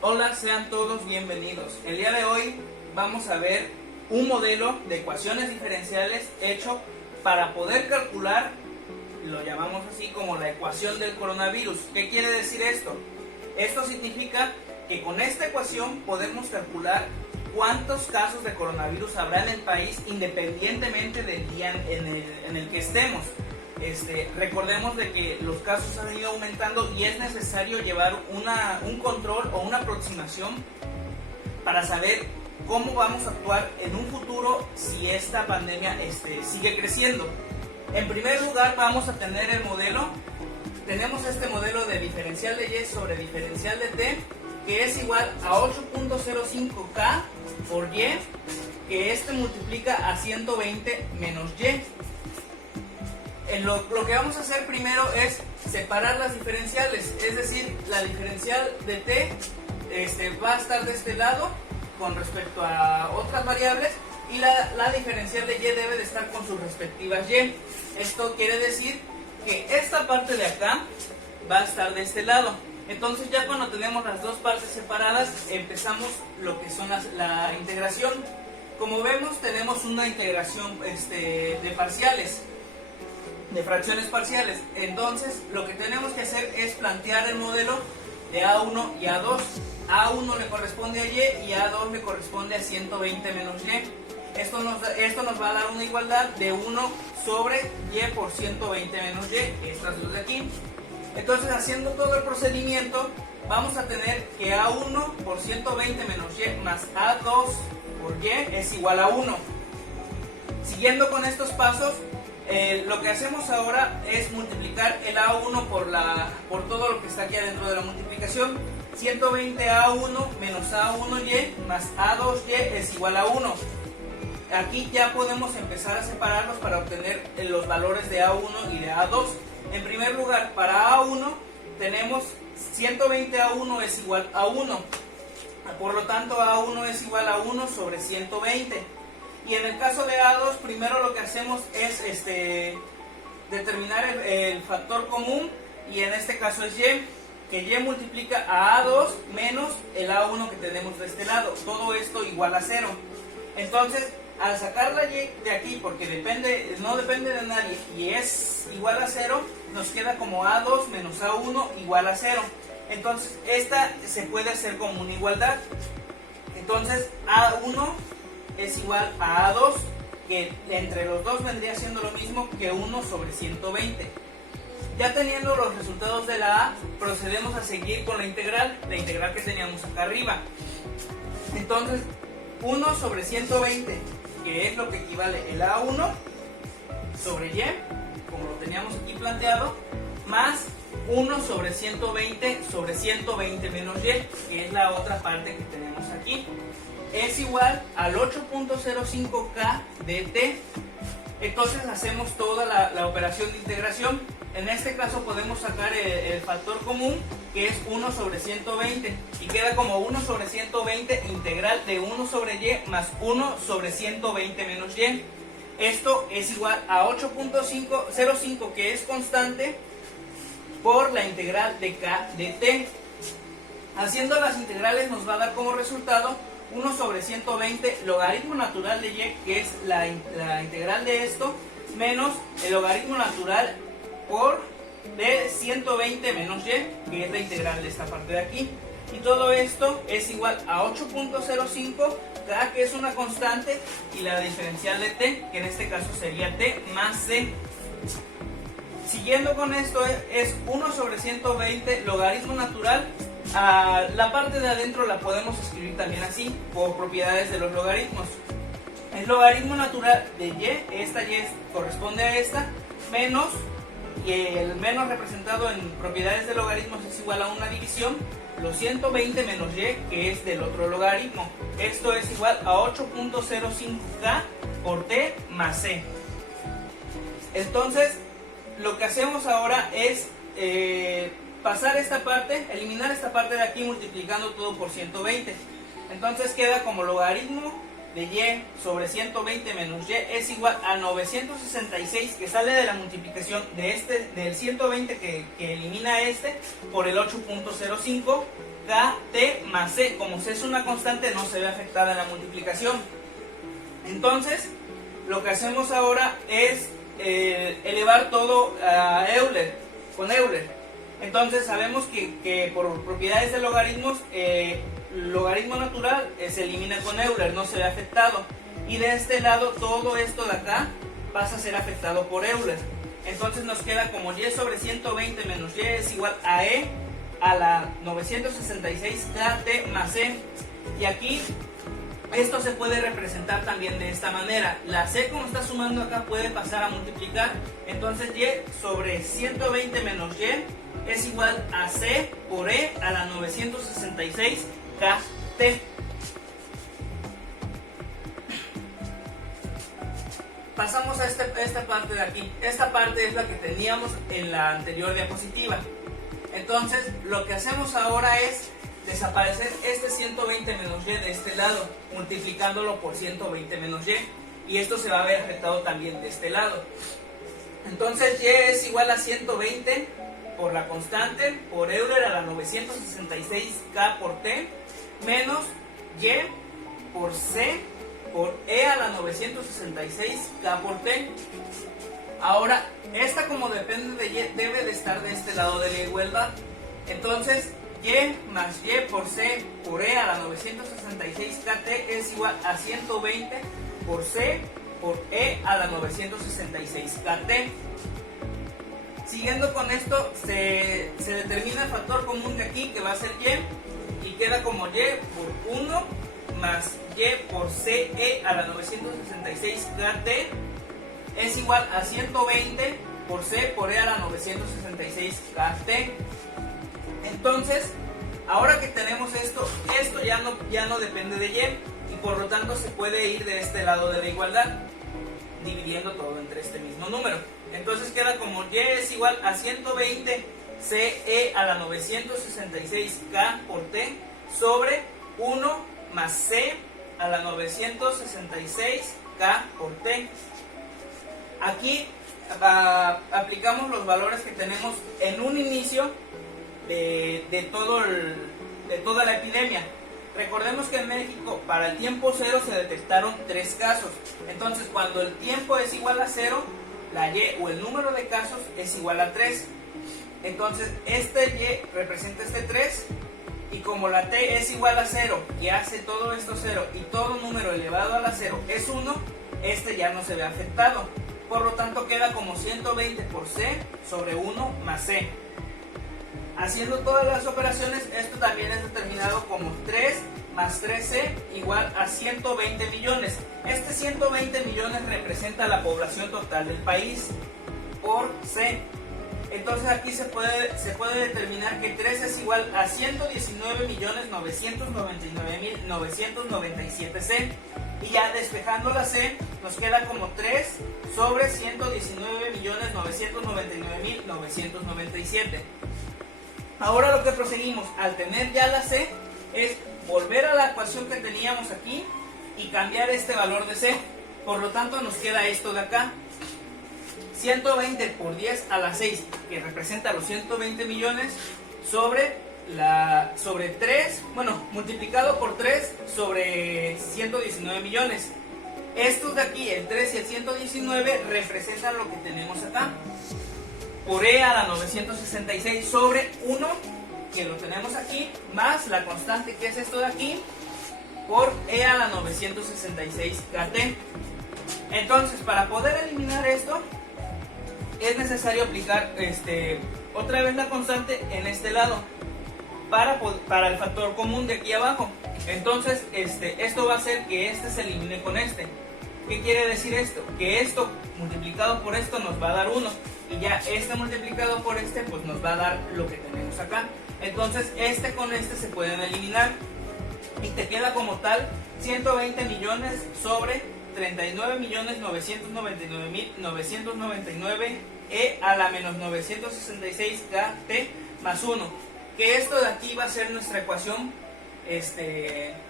Hola, sean todos bienvenidos. El día de hoy vamos a ver un modelo de ecuaciones diferenciales hecho para poder calcular, lo llamamos así como la ecuación del coronavirus. ¿Qué quiere decir esto? Esto significa que con esta ecuación podemos calcular cuántos casos de coronavirus habrá en el país independientemente del día en el que estemos. Recordemos de que los casos han ido aumentando y es necesario llevar un control o una aproximación para saber cómo vamos a actuar en un futuro si esta pandemia sigue creciendo. En primer lugar vamos a tener el modelo. Tenemos este modelo de diferencial de y sobre diferencial de t, que es igual a 8.05k por y, que multiplica a 120 menos y. Lo que vamos a hacer primero es separar las diferenciales, es decir, la diferencial de t va a estar de este lado con respecto a otras variables y la diferencial de y debe de estar con sus respectivas y. Esto quiere decir que esta parte de acá va a estar de este lado. Entonces ya cuando tenemos las dos partes separadas empezamos lo que son la integración. Como vemos tenemos una integración de parciales, de fracciones parciales. Entonces lo que tenemos que hacer es plantear el modelo de A1 y A2. A1 le corresponde a Y y A2 le corresponde a 120 menos Y. Esto nos va a dar una igualdad de 1 sobre Y por 120 menos Y, estas dos de aquí. Entonces, haciendo todo el procedimiento, vamos a tener que A1 por 120 menos Y más A2 por Y es igual a 1. Siguiendo con estos pasos, lo que hacemos ahora es multiplicar el A1 por todo lo que está aquí adentro de la multiplicación. 120 A1 menos A1Y más A2Y es igual a 1. Aquí ya podemos empezar a separarlos para obtener los valores de A1 y de A2. En primer lugar, para A1 tenemos 120 A1 es igual a 1. Por lo tanto, A1 es igual a 1 sobre 120. Y en el caso de A2, primero lo que hacemos es determinar el factor común, y en este caso es Y, que Y multiplica a A2 menos el A1 que tenemos de este lado. Todo esto igual a 0. Entonces, al sacar la Y de aquí, porque no depende de nadie y es igual a 0, nos queda como A2 menos A1 igual a 0. Entonces, esta se puede hacer como una igualdad. Entonces, A1 es igual a A2, que entre los dos vendría siendo lo mismo que 1 sobre 120. Ya teniendo los resultados de la A, procedemos a seguir con la integral que teníamos acá arriba. Entonces, 1 sobre 120, que es lo que equivale el A1 sobre Y, como lo teníamos aquí planteado, más 1 sobre 120 menos Y, que es la otra parte que tenemos aquí, es igual al 8.05k de t. Entonces hacemos toda la operación de integración. En este caso podemos sacar el factor común, que es 1 sobre 120, y queda como 1 sobre 120 integral de 1 sobre Y más 1 sobre 120 menos Y. Esto es igual a 8.05, que es constante, por la integral de k de t. Haciendo las integrales nos va a dar como resultado 1 sobre 120 logaritmo natural de Y, que es la integral de esto, menos el logaritmo natural de 120 menos Y, que es la integral de esta parte de aquí. Y todo esto es igual a 8.05, k, que es una constante, y la diferencial de t, que en este caso sería t más c. Siguiendo con esto es 1 sobre 120 logaritmo natural. La parte de adentro la podemos escribir también así, por propiedades de los logaritmos. El logaritmo natural de Y, esta Y corresponde a esta, menos, y el menos representado en propiedades de logaritmos es igual a una división, los 120 menos Y, que es del otro logaritmo. Esto es igual a 8.05k por t más c. Entonces, lo que hacemos ahora es pasar esta parte, eliminar esta parte de aquí multiplicando todo por 120. Entonces queda como logaritmo de y sobre 120 menos y es igual a 966, que sale de la multiplicación de del 120 que elimina por el 8.05 kt más c. Como c es una constante, no se ve afectada en la multiplicación. Entonces lo que hacemos ahora es elevar todo a Euler, con Euler. Entonces sabemos que por propiedades de logaritmos, logaritmo natural se elimina con Euler, no se ve afectado. Y de este lado todo esto de acá pasa a ser afectado por Euler. Entonces nos queda como y sobre 120 menos y es igual a e a la 966 kt más c. Y aquí esto se puede representar también de esta manera. La c, como está sumando acá, puede pasar a multiplicar. Entonces y sobre 120 menos y es igual a c por e a la 966 kt. Pasamos a esta parte de aquí. Esta parte es la que teníamos en la anterior diapositiva. Entonces lo que hacemos ahora es desaparecer este 120 menos y de este lado, multiplicándolo por 120 menos y esto se va a ver afectado también de este lado. Entonces y es igual a 120 por la constante, por Euler a la 966k por t, menos y por c por e a la 966k por t. Ahora, esta como depende de y, debe de estar de este lado de la igualdad. Entonces y más y por c por e a la 966 kt es igual a 120 por c por e a la 966 kt. Siguiendo con esto, se determina el factor común de aquí, que va a ser y queda como y por 1 más y por c e a la 966 kt es igual a 120 por c por e a la 966 kt. Entonces, ahora que tenemos esto ya no depende de y por lo tanto se puede ir de este lado de la igualdad, dividiendo todo entre este mismo número. Entonces queda como y es igual a 120 ce a la 966 k por t sobre 1 más c a la 966 k por t. Aquí aplicamos los valores que tenemos en un inicio de toda la epidemia. Recordemos que en México para el tiempo cero se detectaron 3 casos. Entonces cuando el tiempo es igual a 0, la y o el número de casos es igual a 3. Entonces este y representa este 3, y como la t es igual a 0 y hace todo esto 0 y todo número elevado a la 0 es 1, este ya no se ve afectado. Por lo tanto queda como 120 por c sobre 1 más c. Haciendo todas las operaciones, esto también es determinado como 3 más 3c igual a 120 millones. Este 120 millones representa la población total del país por c. Entonces aquí se puede determinar que 3 es igual a 119.999.997c. Y ya despejando la c, nos queda como 3 sobre 119.999.997. Ahora lo que proseguimos al tener ya la c es volver a la ecuación que teníamos aquí y cambiar este valor de c. Por lo tanto nos queda esto de acá, 120 por 10 a la 6, que representa los 120 millones sobre 3, multiplicado por 3 sobre 119 millones. Estos de aquí, el 3 y el 119, representan lo que tenemos acá, por e a la 966 sobre 1, que lo tenemos aquí, más la constante que es esto de aquí, por e a la 966 kt. Entonces, para poder eliminar esto, es necesario aplicar otra vez la constante en este lado, para el factor común de aquí abajo. Entonces, esto va a hacer que este se elimine con este. ¿Qué quiere decir esto? Que esto multiplicado por esto nos va a dar 1. Y ya este multiplicado por este pues nos va a dar lo que tenemos acá. Entonces este con este se pueden eliminar y te queda como tal 120 millones sobre 39.999.999 e a la menos 966 kt más 1. Que esto de aquí va a ser nuestra ecuación,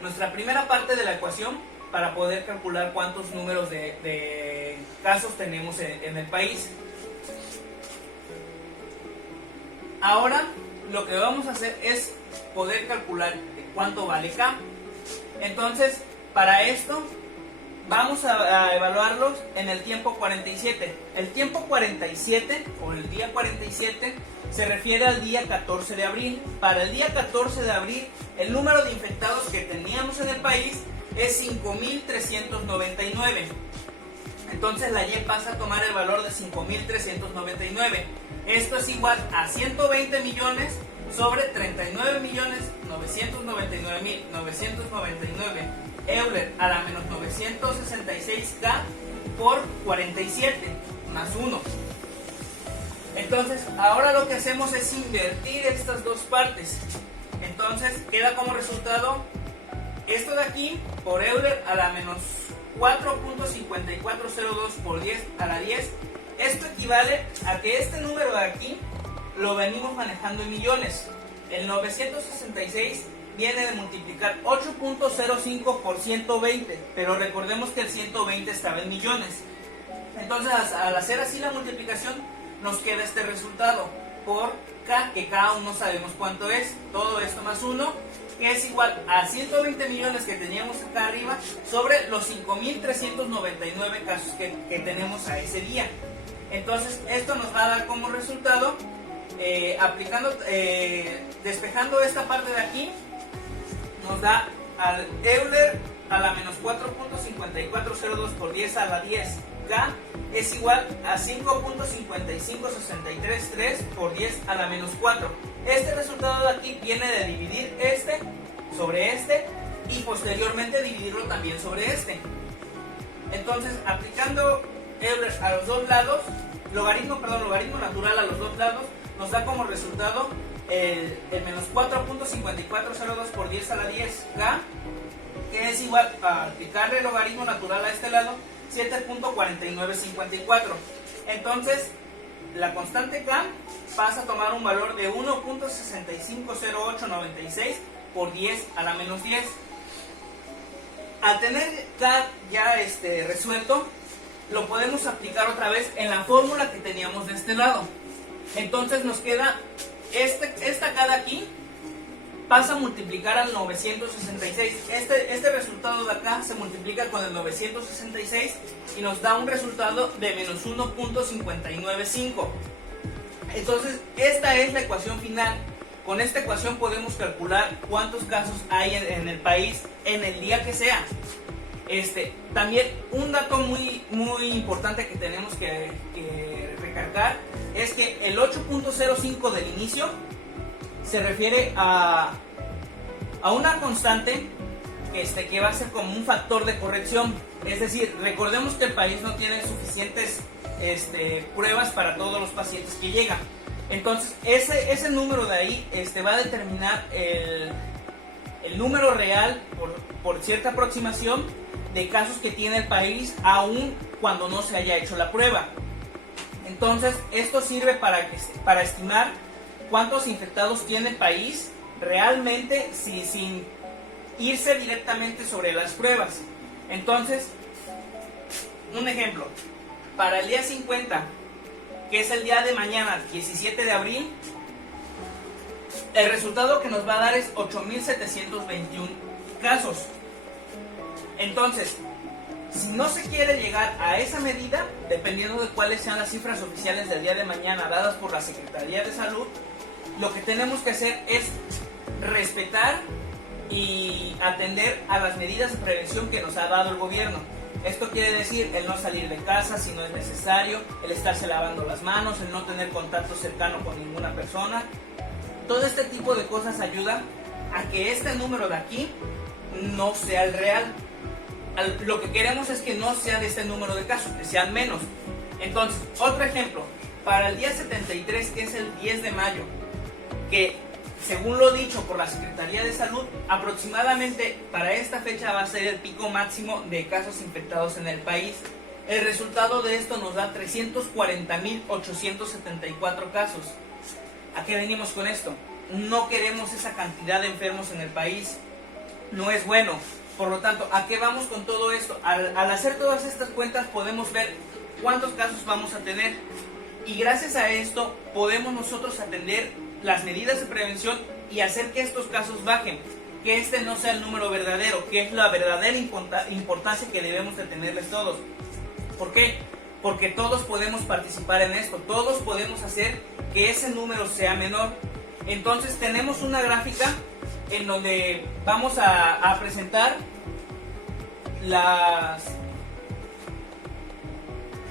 nuestra primera parte de la ecuación para poder calcular cuántos números de casos tenemos en el país. Ahora lo que vamos a hacer es poder calcular cuánto vale K. Entonces, para esto vamos a evaluarlos en el tiempo 47. El tiempo 47 o el día 47 se refiere al día 14 de abril. Para el día 14 de abril, el número de infectados que teníamos en el país es 5,399. Entonces la Y pasa a tomar el valor de 5,399. Esto es igual a 120 millones sobre 39.999.999 Euler a la menos 966K por 47 más 1. Entonces ahora lo que hacemos es invertir estas dos partes. Entonces queda como resultado esto de aquí por Euler a la menos 4.5402 por 10 a la 10. Esto equivale a que este número de aquí lo venimos manejando en millones. El 966 viene de multiplicar 8.05 por 120, pero recordemos que el 120 estaba en millones. Entonces al hacer así la multiplicación nos queda este resultado por K, que K aún no sabemos cuánto es. Todo esto más 1, que es igual a 120 millones que teníamos acá arriba sobre los 5,399 casos que tenemos a ese día. Entonces esto nos va a dar como resultado, despejando esta parte de aquí, nos da al Euler a la menos 4.5402 por 10 a la 10. K es igual a 5.55633 por 10 a la menos 4. Este resultado de aquí viene de dividir este sobre este y posteriormente dividirlo también sobre este. Entonces, aplicando Euler a los dos lados, logaritmo natural a los dos lados, nos da como resultado el menos 4.5402 por 10 a la 10K, que es igual a aplicarle logaritmo natural a este lado, 7.4954. Entonces, la constante K pasa a tomar un valor de 1.650896 por 10 a la menos 10. Al tener K ya resuelto, lo podemos aplicar otra vez en la fórmula que teníamos de este lado. Entonces nos queda esta K de aquí pasa a multiplicar al 966. Este resultado de acá se multiplica con el 966 y nos da un resultado de menos 1.595. Entonces esta es la ecuación final. Con esta ecuación podemos calcular cuántos casos hay en el país en el día que sea. También un dato muy importante que tenemos que recargar es que el 8.05 del inicio se refiere a una constante que va a ser como un factor de corrección. Es decir, recordemos que el país no tiene suficientes pruebas para todos los pacientes que llegan. Entonces ese número de ahí va a determinar el número real por cierta aproximación de casos que tiene el país aún cuando no se haya hecho la prueba. Entonces esto sirve para estimar cuántos infectados tiene el país realmente sin irse directamente sobre las pruebas. Entonces, un ejemplo, para el día 50, que es el día de mañana, 17 de abril, el resultado que nos va a dar es 8.721 casos. Entonces, si no se quiere llegar a esa medida, dependiendo de cuáles sean las cifras oficiales del día de mañana dadas por la Secretaría de Salud, lo que tenemos que hacer es respetar y atender a las medidas de prevención que nos ha dado el gobierno. Esto quiere decir el no salir de casa si no es necesario, el estarse lavando las manos, el no tener contacto cercano con ninguna persona. Todo este tipo de cosas ayudan a que este número de aquí no sea el real. Lo que queremos es que no sea de este número de casos, que sean menos. Entonces, otro ejemplo, para el día 73, que es el 10 de mayo, que según lo dicho por la Secretaría de Salud, aproximadamente para esta fecha va a ser el pico máximo de casos infectados en el país. El resultado de esto nos da 340.874 casos. ¿A qué venimos con esto? No queremos esa cantidad de enfermos en el país. No es bueno. Por lo tanto, ¿a qué vamos con todo esto? Al hacer todas estas cuentas podemos ver cuántos casos vamos a tener. Y gracias a esto podemos nosotros atender las medidas de prevención y hacer que estos casos bajen. Que este no sea el número verdadero, que es la verdadera importancia que debemos de tenerles todos. ¿Por qué? Porque todos podemos participar en esto, todos podemos hacer que ese número sea menor. Entonces tenemos una gráfica en donde vamos a presentar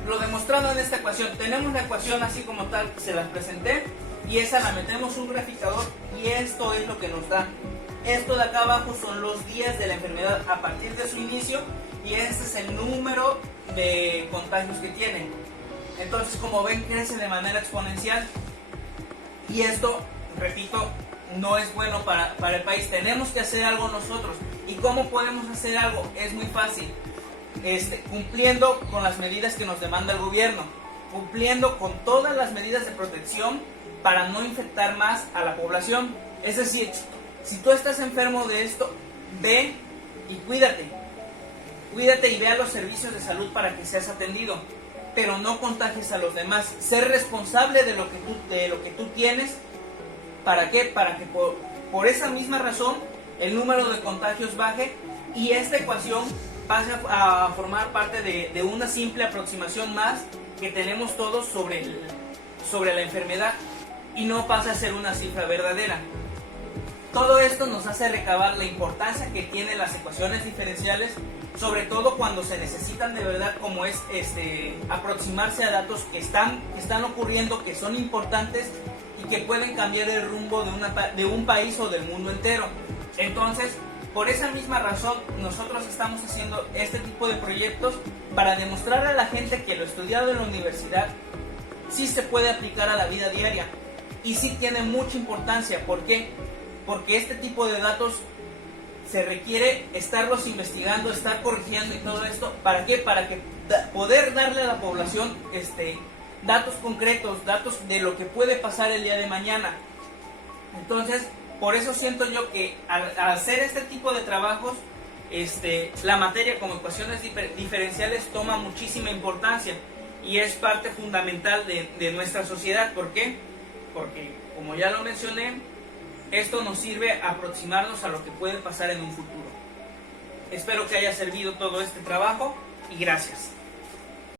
lo demostrado en esta ecuación. Tenemos la ecuación así como tal, se las presenté, y esa la metemos un graficador y esto es lo que nos da. Esto de acá abajo son los días de la enfermedad a partir de su inicio y este es el número de contagios que tienen. Entonces, como ven, crece de manera exponencial y esto, repito, no es bueno para el país. Tenemos que hacer algo nosotros. ¿Y cómo podemos hacer algo? Es muy fácil. Cumpliendo con las medidas que nos demanda el gobierno, cumpliendo con todas las medidas de protección para no infectar más a la población. Es decir, si tú estás enfermo de esto, ve y cuídate y ve a los servicios de salud para que seas atendido, pero no contagies a los demás. Ser responsable de lo que tú tienes. ¿Para qué? Para que por esa misma razón el número de contagios baje y esta ecuación pase a formar parte de una simple aproximación más que tenemos todos sobre la enfermedad y no pasa a ser una cifra verdadera. Todo esto nos hace recabar la importancia que tienen las ecuaciones diferenciales, sobre todo cuando se necesitan de verdad, como es aproximarse a datos que están ocurriendo, que son importantes y que pueden cambiar el rumbo de un país o del mundo entero. Entonces, por esa misma razón, nosotros estamos haciendo este tipo de proyectos para demostrar a la gente que lo estudiado en la universidad sí se puede aplicar a la vida diaria y sí tiene mucha importancia. ¿Por qué? Porque este tipo de datos se requiere estarlos investigando, estar corrigiendo y todo esto. ¿Para qué? Para que poder darle a la población datos concretos, datos de lo que puede pasar el día de mañana. Entonces, por eso siento yo que al hacer este tipo de trabajos, la materia como ecuaciones diferenciales toma muchísima importancia y es parte fundamental de nuestra sociedad. ¿Por qué? Porque, como ya lo mencioné, esto nos sirve a aproximarnos a lo que puede pasar en un futuro. Espero que haya servido todo este trabajo y gracias.